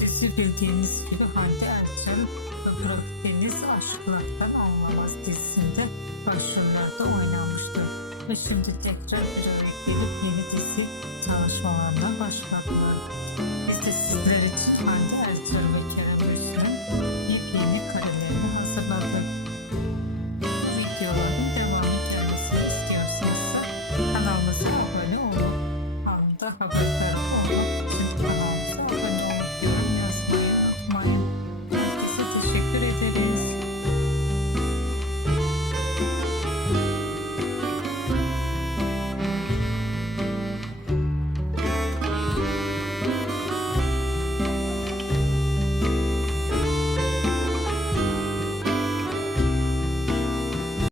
Dizi bildiğiniz gibi Hande Erçel Deniz Aşklardan Anlamaz dizisinde başrollerde oynamıştı. Ve şimdi tekrar bir araya gelip yeni dizi çalışmalarına başladılar. Biz de sizler için Hande Erçel ve Kerem